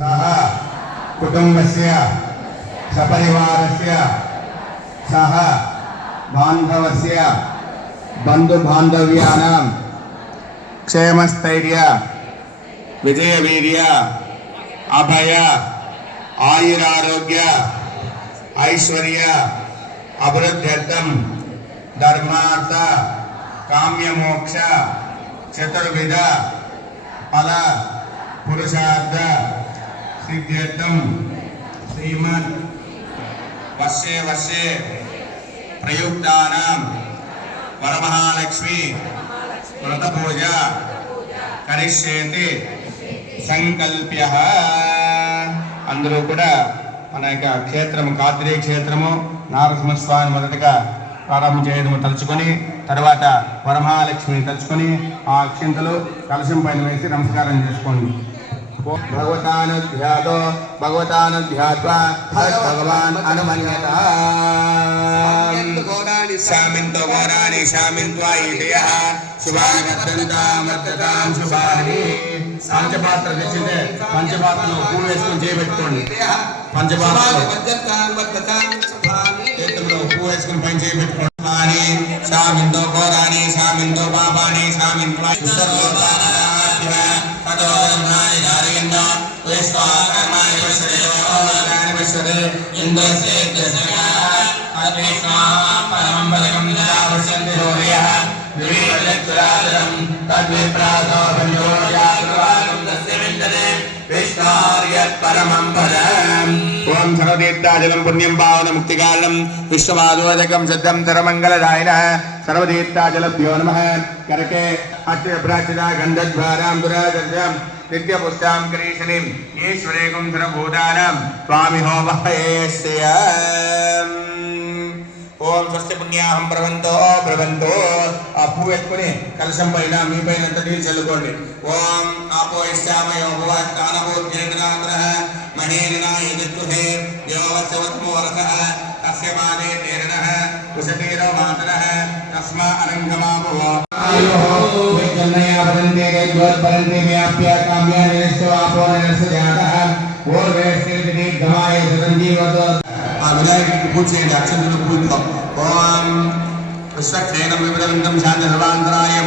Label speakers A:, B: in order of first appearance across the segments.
A: सह कुटुम्बस्य सपरिवारस्य सह बान्धवस्य बन्धुबान्धव्यानां क्षेमस्थैर्य विजयवीर्य अभय आयुरारोग्य ऐश्वर्य अभिवृद्ध्यर्थं धर्मार्थ కామ్యమోక్ష చతుర్విధ ఫల పురుషార్థ. సిద్ధ్యర్థం. శ్రీమన్ వర్షే వర్షే. ప్రయుక్తానం. వరమహాలక్ష్మి. వ్రతపూజ. కరిష్యేతి. సంకల్ప్య. అందరూ కూడా మన యొక్క క్షేత్రము కాత్రీ క్షేత్రము నారసింహస్వామి మొదటగా ప్రారంభం చేయడం తలుచుకొని తర్వాత వరమహాలక్ష్మిని తలుచుకొని ఆ అక్షింతలు కలశం పైన వేసి నమస్కారం చేసుకోండి. భగవతానుధ్యాతో భగవతానుధ్యాత్వా భగవాన్ అనుమన్యత. శామింతో ఘోరాని శామింత్వా ఈటయ శుభాని. పంచపాత్ర తెచ్చిందే పంచపాత్రలో వేసుకొని చేయబెట్టుకోండి పంచపాత్రలో వేసుకొని పైన கோபாபாணி சாமி இந்திரசே பரமம் பதகம் விவேகத்துராதரம் தத்விப்ராதோ பஞ்சோயாத்வாகம் தஸ்ய விந்ததே விஷ்ணார்ய பரமம் பரம் ஓம் சர்வதீர்த்தாஜலம் புண்ணியம் பாவன முக்திகாலம் விஸ்வமாதோஜகம் சித்தம் தரமங்கலதாயின சர்வதீர்த்தாஜலபியோ நம கரகே அஸ்திரபிராட்சிதா கந்தத்வாராம் துராஜம் நித்யபுஷ்டாம் கிரீசனிம் ஈஸ்வரேகும் சர்வபூதானாம் சுவாமி ஹோமஹயேஸ்யம் ఓం స్వస్తి పుణ్యాహం ప్రవంతో ప్రవంతో ఆ పువ్వు ఎత్తుకుని కలశం పైన మీ పైన అంతా నీళ్ళు చల్లుకోండి ఓం ఆపో ఇష్టామయో భూతానభూత్యేంద్రాంధ్ర మహేరినాయ విద్రుహే యోవత్సవత్మోరసః తస్య పాదే తేరణః కుశతీరో మాతరః తస్మా అనంగమాభవ విజ్ఞన్నయా పరంతే గైద్వత్ పరంతే వ్యాప్య కామ్య నిరస్తవాపో నిరస్త జాతః ఓర్వేష్టి దీర్ఘమాయ చిరంజీవతో ఆ వినాయకుడికి పూజ చేయండి అక్షంతలు పూజలో ఓం. విశ్వక్షేణం వివిధంతం శాంతి సర్వాంతరాయం.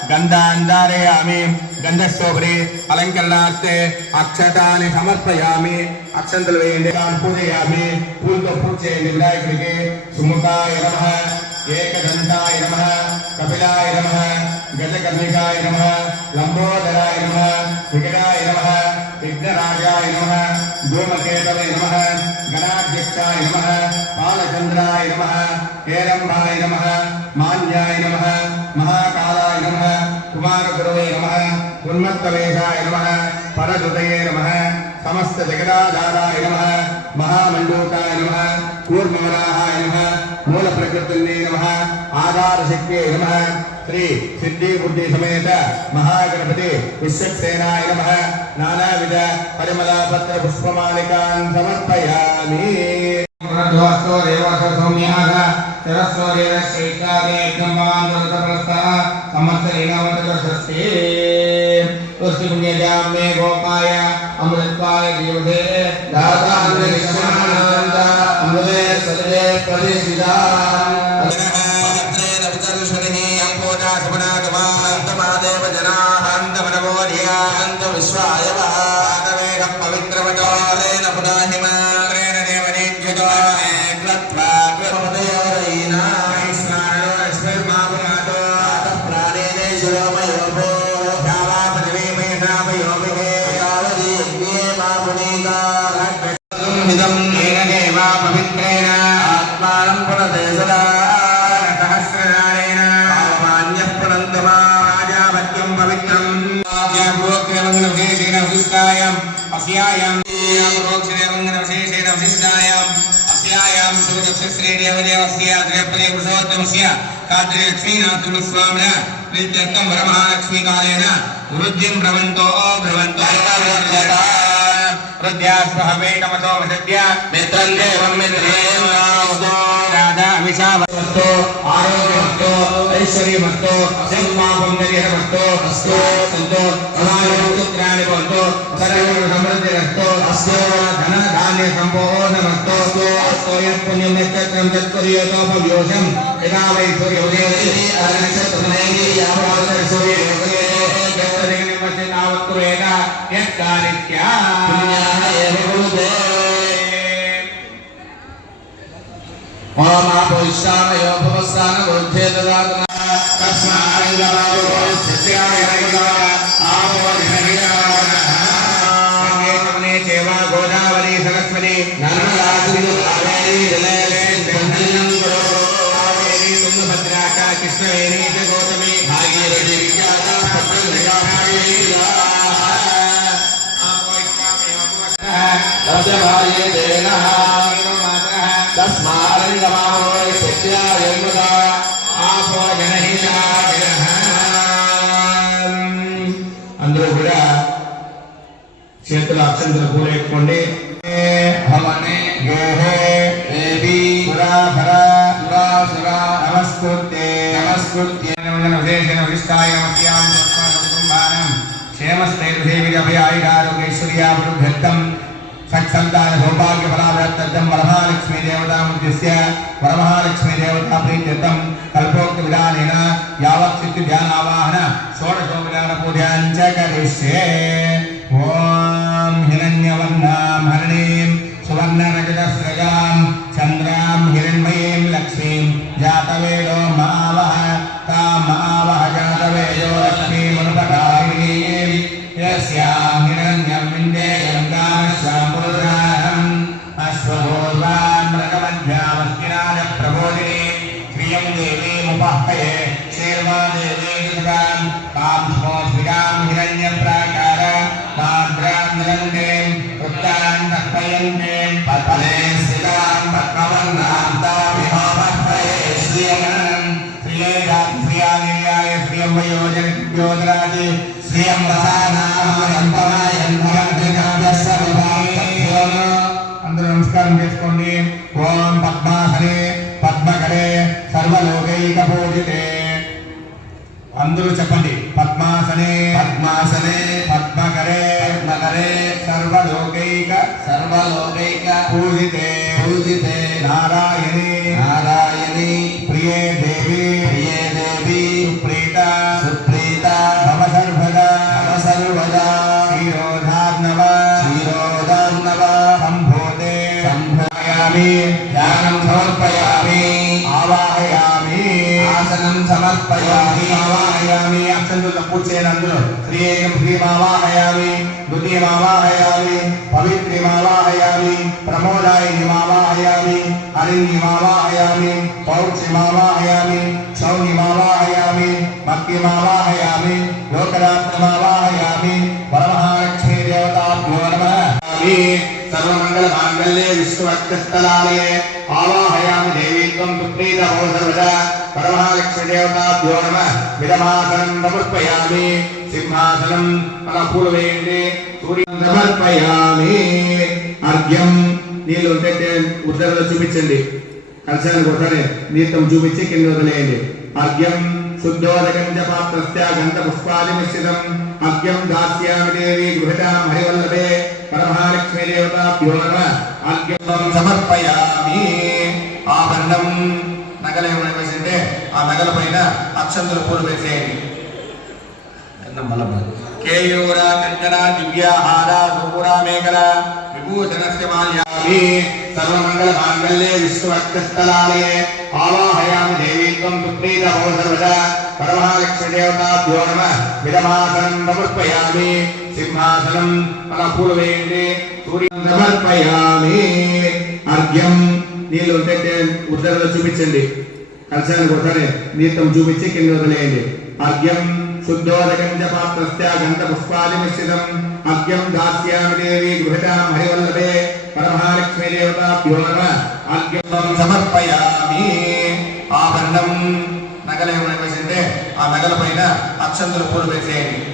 A: ముఖే ఆచమనీయం సమర్పయామి గంధాంధారయామి గంధశోభరి అలంకరణార్థే అక్షతాన్ని సమర్పయామి అక్షంతలు వేయండి పూజయామి పూలతో పూజ చేయండి వినాయకుడికి సుముఖాయ నమ ఏకదంతాయ నమ కపిలాయ నమ గజకర్ణికాయ నమ లంబోదరాయ నమ వికటాయ నమ விக்னராஜாய நம தூமகேதவை நம கணாத்தியக்ஷாய நம பாலச்சந்திராய நம ஏரம்பாய நம மான்யாய நம மகாகாலாய நம குமாரகுரவே நம உன்மத்தவேஷாய நம பரதுதயே நம समस्तजगदाधाराय नमः महामण्डूकाय नमः कूर्मवराहाय नमः मूलप्रकृतन्ये नमः आधारशक्त्यै नमः శ్రీ సిద్ధి సమేత మహాగణపతి విశ్వక్సేనాయ నమ. నానావిధ పరిమళ పుష్పమాలికాన్ సమర్పయామి.
B: ధ్వస్తో దేవస సౌమ్యాః శరస్వ దేవ స్వస్తి పుణ్యజాం మే గోపాయ అమృత్వాయ జీవదే. అమృతే సదే
A: కాద్రి లక్ష్మీనాథస్వామిన ప్రీత్యర్థం వరమహాలక్ష్మీకాలేన వృద్ధిం భ్రవంతో భ్రవంతో హృద్యాస్మహవేటమతో వసద్య మిత్రం దేవం మిత్రేం రాధా सौन्दर्य भक्तो जम्मा सौन्दर्य भक्तो अस्तो संतो अलाय पुत्राणि भक्तो सर्व समृद्धि रक्तो अस्तो धन धान्य संपूर्ण भक्तो अस्तो अस्तो यत् पुण्यं यत्क्रम तत्कुर्यतो भव्योषं यदा वै सूर्योदयति अरक्षत्रमैः यावत् सूर्य यत्तदेवमस्य तावत्कुर्वेद यत्कारित्या पुण्याः एव भूते ओम आप विश्राम भवस्थान बुद्धे ददातना I Sahaja, Sahaja, Sahaja, Sahaja, the Sahaja, సత్సంతాన సౌభాగ్య ఫలాభ్యర్థం వరమహాలక్ష్మీ దేవతాముద్దిశ్య వరమహాలక్ష్మీ దేవతా ప్రీత్యర్థం కల్పోక్త విధానేన యావత్ చిత్తి ధ్యానావాహన షోడశోపచార పూజాం చ కరిష్యే ఓం హిరణ్యవర్ణాం హరిణీం సువర్ణరజతస్రజాం చంద్రాం హిరణ్మయీం లక్ష్మీం జాతవేదో అందరూ నమస్కారం చేసుకోండి. ఓం పద్మాసనే పద్మకరే సర్వలోకైక పూజితే అందరూ చెప్పండి. పద్మాసనే పద్మాసనే పద్మకరే పద్మకరే సర్వలోకైక సర్వలోకైక పూజితే। పూజితే। నారాయణి సమర్పయామి ఆవాహయామి అక్షంతులతో పూజ చేయను అందులో శ్రీయేకం శ్రీమావాహయామి ద్వితీయమావాహయామి మావాహయామి ప్రమోదాయినిమావాహయామి మావాహయామి భక్తి మావాహయామి లోకరాత్రి మావాహయామి వరమహాలక్ష్మీ దేవతాభ్యో నమ. సర్వమంగళ మాంగళ్యే విష్ణువక్షస్థలాలయే ఆవాహయామి దేవీత్వం త్వం సుప్రీత భవ సర్వదా పరమహాలక్ష్మి నమ విడమాసనం సమర్పయామి సింహాసనం మన పూలు వేయండి సూర్యం సమర్పయామి అర్ఘ్యం నీళ్ళు ఉంటే తే- ఉద్దరలో చూపించండి। కలశానికి ఒకసారి నీతం చూపించి కింద వదిలేయండి। అర్ఘ్యం శుద్ధోదకం చ పాత్రస్య గంధ పుష్పాది మిశ్రితం అర్ఘ్యం దాస్యామి దేవి గృహతాం హరివల్లభే। పరమహాలక్ష్మీ దేవతాభ్యో నమ సమర్పయామి ఆభరణం నగలు ఏమైనా వేసింటే ఆ నగల పైన అక్షంతుల పూలు వేసేయండి.
C: మళ్ళా
A: కేయూర కంకణ దివ్యాహార సూపురా విభూషణస్య మాల్యామి. సర్వమంగళ మాంగళ్యే ఆవాహయామి సుప్రీత భవ సర్వదా. పరమహాలక్ష్మీదేవతాభ్యో నమ. విధమాసనం సమర్పయామి. సింహాసనం మన పూలు వేయండి సూర్యం సమర్పయామి. అర్ఘ్యం. నీళ్ళు ఉంటే ఉద్దరలో చూపించండి. కలశానికి ఒకసారి నీర్థం చూపించి కింద వదిలేయండి. అర్ఘ్యం. శుద్ధోదకం చ పాత్రస్య గంధ పుష్పాది మిశ్రితం అర్ఘ్యం దాస్యామి దేవి గృహతాం హరివల్లభే. పరమహాలక్ష్మీ దేవతాభ్యో నమ. అర్ఘ్యం సమర్పయామి. ఆభరణం. నగలు ఏమైనా వేసింటే ఆ నగల పైన అక్షంతలు పూలు వేసేయండి.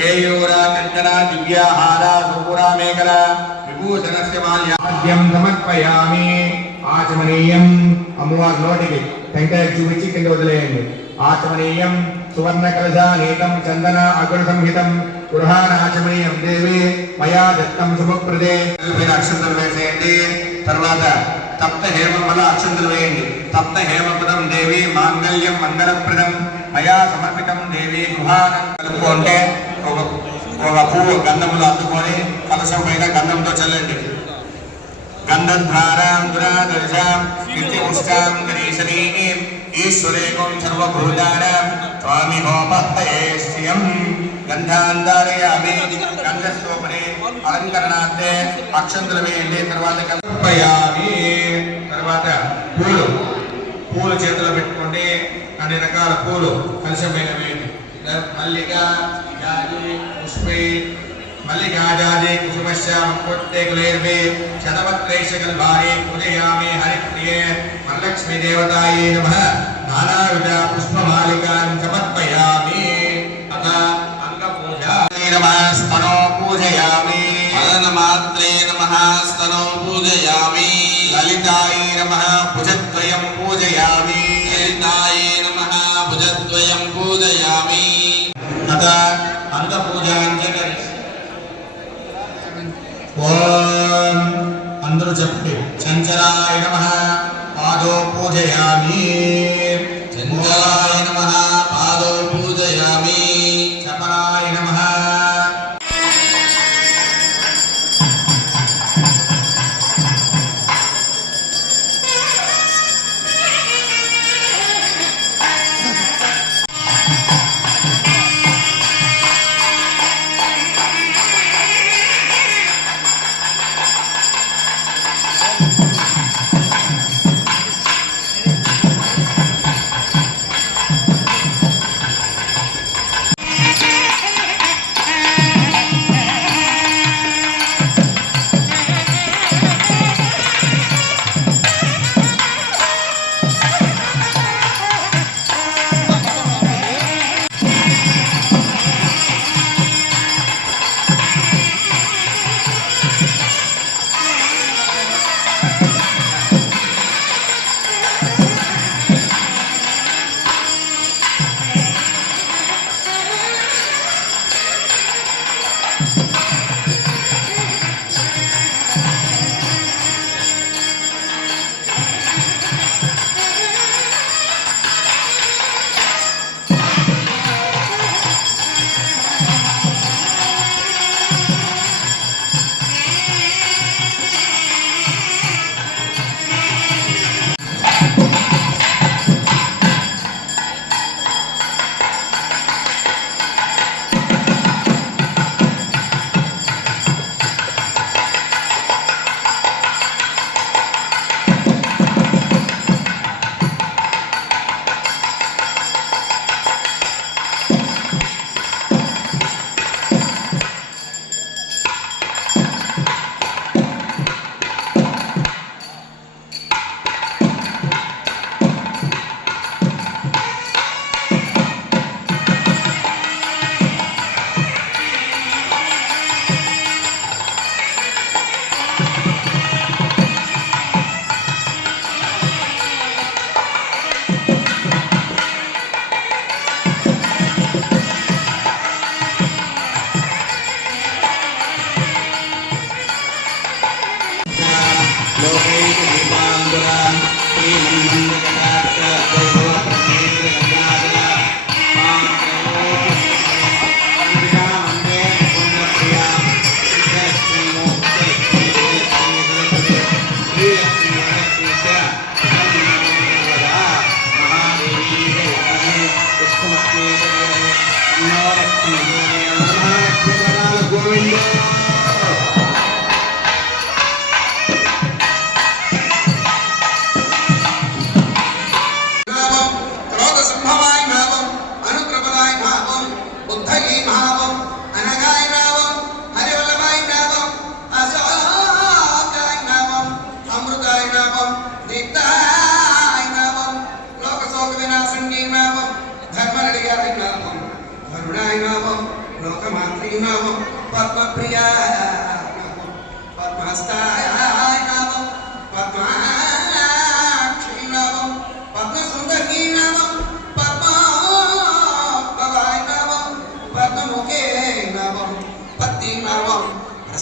A: కేయూర కంకణ దివ్యాహార సూపురా మేకల విభూషణస్య మాల్యాద్యం సమర్పయామి. ఆచమనీయం. అమ్మవారి నోటికి టెంకాయ చూపించి కింద వదిలేయండి. ఆచమనీయం. సువర్ణ కలశానీతం చందన అగుణ సంహితం. గృహాన్ ఆచమనీయం దేవి. మయా దత్తం శుభప్రదే. అక్షంతలు వేసేయండి. తర్వాత తప్త హేమం వల్ల వేయండి తప్త హేమపదం దేవి మాంగళ్యం మంగళప్రదం మయా సమర్పితం దేవి గృహానం కలుపుకుంటే ఒక ఒక పువ్వు గంధములు అద్దుకొని కలశం పైన గంధంతో చల్లండి. గంధద్వారాం దురాదర్శాం నిత్యపుష్టాం గణేశనీం ఈశ్వరేకం సర్వభూతానాం స్వామి శ్రియం గంధాంధారయామి గంధస్వపనే అలంకరణార్థే అక్షంతలు వేయండి తర్వాత కల్పయామి. తర్వాత పూలు. పూలు చేతిలో పెట్టుకోండి. అన్ని రకాల పూలు కలశం వేయండి మల్లిక జాజి పుష్పే మల్లికాజాదే కుసుమశ్యాం కొట్టే క్లేర్వే పూజయామి హరిప్రియే వరలక్ష్మీ దేవతాయే నమః. నానావిధ పుష్పమాలికాన్ చమత్ప అంగపూజా నమః స్తనో పూజయామి
B: వదనమాత్రే నమః స్తనో పూజయామి
A: లలితాయే నమః భుజద్వయం పూజయామి
B: లలితాయే నమః భుజద్వయం పూజయామి
A: అత అంగపూజాంజలి ఓం అందరూ చెప్పండి చంచలాయ నమః పాదో పూజయామి
B: చంద్రాయ నమః పాదో పూజయామి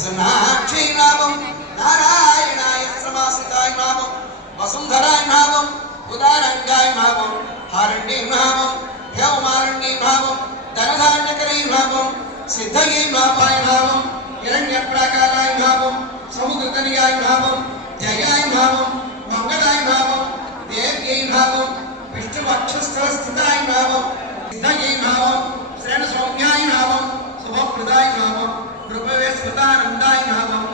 D: ప్రసన్నాక్షి నామం నారాయణాయ సమాసితాయ నామం వసుంధరాయ నామం ఉదారంగాయ నామం హారణ్య నామం హేమమారణ్య నామం ధనధాన్యకరీ నామం సిద్ధయే నామాయ నామం హిరణ్య ప్రాకారాయ నామం సముద్రతనియాయ నామం జయాయ నామం మంగళాయ నామం దేవ్యై నామం విష్ణువక్షస్థితాయ నామం సిద్ధయే నామం శ్రేణ సౌమ్యాయ నామం శుభప్రదాయ నామం. స్మృతానందాయ నామం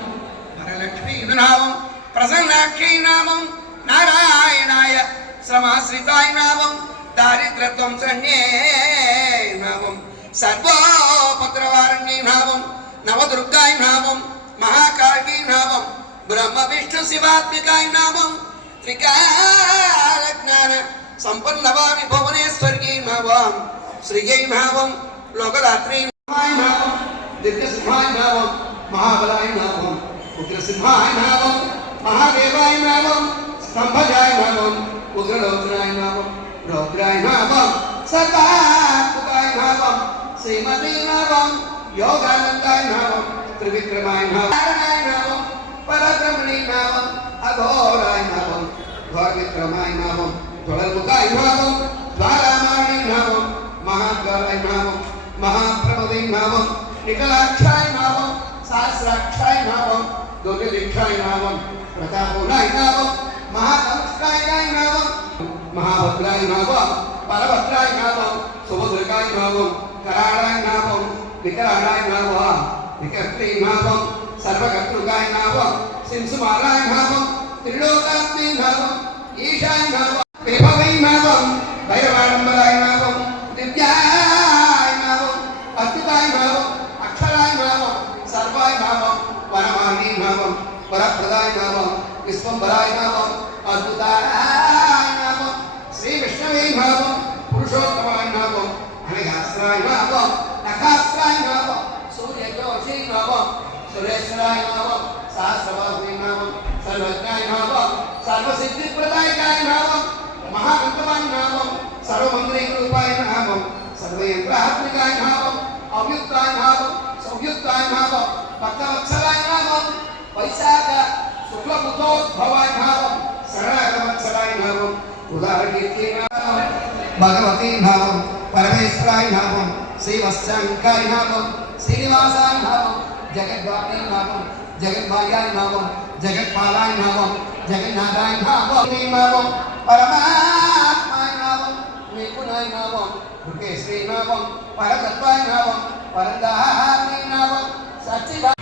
D: వరలక్ష్మీ నామం ప్రసన్నాక్షీ నామం నారాయణాయ శ్రమాశ్రితాయ నామం దారిద్రత్వం సన్యే నామం సర్వోపద్రవారణ్యై నామం నవదుర్గాయ నామం మహాకాళీ నామం బ్రహ్మ విష్ణు శివాత్మికాయ నామం త్రికాల జ్ఞాన సంపన్నవామి భువనేశ్వర్యై నామం శ్రీయై నామం లోకదాత్రీ నామం దీర్ఘసింహాయ నామం మహాబలాయ నామం ఉగ్రసింహాయ నామం మహాదేవాయ నామం స్తంభజాయ నామం ఉగ్రలోచనాయ నామం రౌద్రాయ నామం సదాత్మకాయ నామం శ్రీమతి నామం యోగానందాయ నామం త్రివిక్రమాయ నామం నారాయణాయ నామం పరబ్రహ్మణి నామం అఘోరాయ నామం ఘోరవిక్రమాయ నామం జ్వలముఖాయ నామం ద్వారామాణి నామం మహాద్వారాయ నామం మహాప్రభవై నామం निकलाख्याय नावम सहस्राख्याय नावम दोर्यलिख्याय नावम प्रतापोनाय नावम महातमस्कायनाय नावम महाभद्राय नावम परभद्राय नावम सुभद्रकाय नावम कराड़ाय नावम निकराड़ाय नावम निकर्त्रे नावम सर्वकर्तृकाय नावम सिंसुमालाय नावम त्रिलोकात्मे नावम ईशाय नावम विभव ओम बलाय नमः अद्भुताय नमः श्री विष्णुवे नमः पुरुषोत्तमाय नमः अनेकास्त्राय नमः नखास्त्राय नमः सूर्यजोषे नमः सुरेश्वराय नमः सहस्रवासिने नमः सर्वज्ञाय नमः सर्वसिद्धिप्रदायकाय नमः महागंतवाय नमः सर्वमंगलरूपाय नमः सर्वयंत्रहात्मिकाय नमः अव्युक्ताय नमः सौयुक्ताय नमः भक्तवत् भवोद्भवाभावं शरणागमनसदायिभावम् उदाहरणीयभावं भगवतीभावं परमेश्वरायिभावं श्रीवत्साङ्कायिभावं
A: श्रीनिवासायिभावं जगद्वापीभावं जगद्भाग्यायिभावं जगत्पालायिभावं जगन्नाथायिभावं परमात्मायिभावं निपुणायिभावं मुकेश्रीभावं परतत्वायिभावं परदाहात्मैभावं सच्चिदा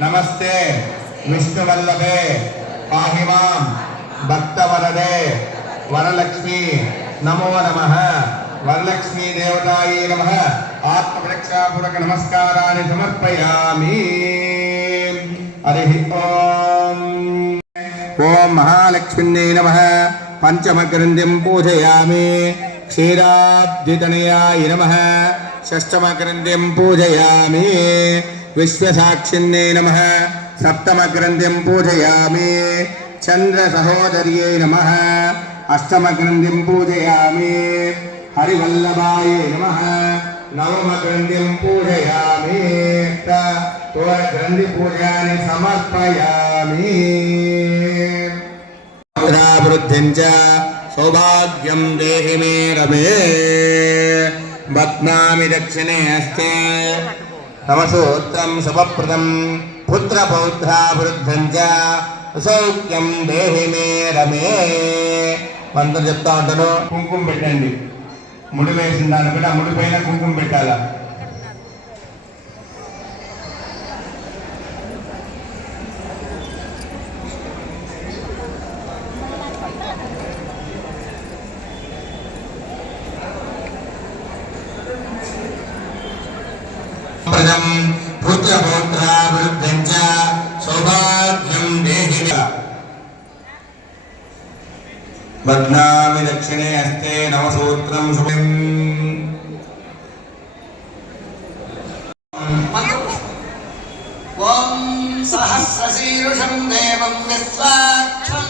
A: நமஸ்தே விஷ்ணு வல்லபே பாகிமாம் பக்தவரதே வரலட்சுமி நமோ நமக வரலட்சுமி தேவதாயே நமக ஆத்மரக்ஷாபுரக நமஸ்காராணி சமர்ப்பயாமி ஹரி ஓம் ஓம் மகாலட்சுமி நம பஞ்சமகிருந்திம் பூஜயாமி క్షీరాబ్ధితనయాయ నమ షష్టమగ్రంథిం పూజయామి విశ్వసాక్షిన్నే నమ సప్తమగ్రంథిం పూజయామి చంద్రసహోదర్యై నమ అష్టమగ్రంథిం పూజయామి హరివల్లభాయ నమ నవమగ్రంథిం పూజయామి తోరగ్రంథి పూజాని సమర్పయామి వృద్ధిం చ సౌభాగ్యం దేహి మే రమే బత్నామి దక్షిణే హస్తే నమసూత్రం శుభప్రదం పుత్రపౌత్రాభివృద్ధం చ సౌఖ్యం దేహి మే రమే మంత్రం చెప్తా ఉంటాను। కుంకుమ పెట్టండి। ముడి వేసిన దాన్ని కూడా ముడి పైన కుంకుమ పెట్టాలా ప్రజం పుత్రపౌత్రాభివృద్ధం చ సౌభాగ్యం దేహి దక్షిణే హస్తే నవసూత్రం శుభం
D: ఓం సహస్రశీరుషం దేవం విశ్వాక్షం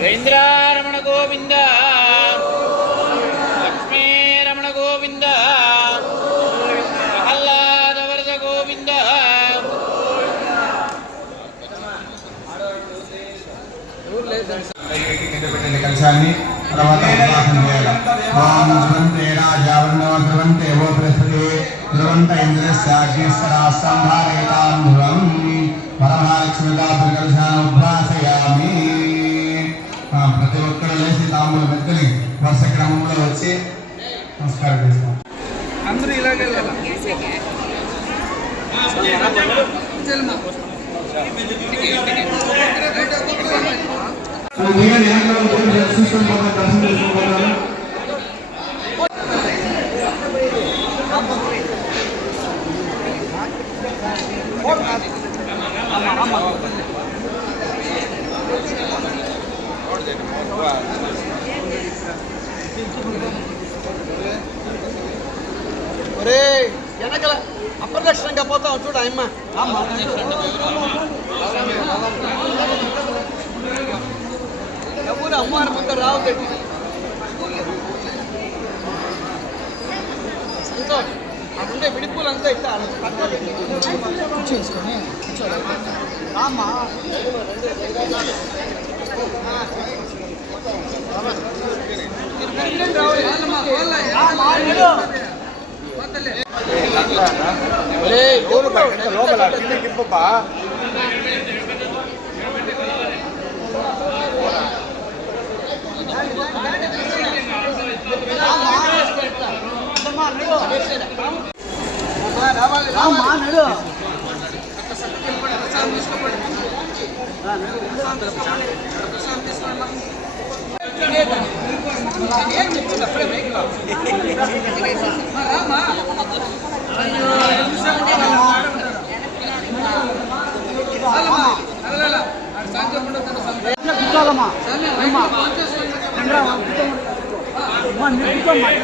B: రవీంద్రారమణ గోవింద లక్ష్మీరమణ గోవింద ప్రహ్లాద వరద గోవింద.
A: పైకి కింద కలశాన్ని తర్వాత ఓం ధ్రువంతే ధ్రువంతే ఓ బృహస్పతి ధ్రువంత ధ్రువం. పరమహాలక్ష్మిగా కలశాన్ని ఉద్భాసయామి ఆ, ప్రతి ఒక్కరు లేచి తాంబూలు పెట్టుకుని వరుస క్రమంలో వచ్చి నమస్కారం చేస్తాం.
D: ఒరే లోపల కిందకి ఇప్పపా తీసుకోండి కూర్చోవాలమ్మా అమ్మా కూర్చోమ్మా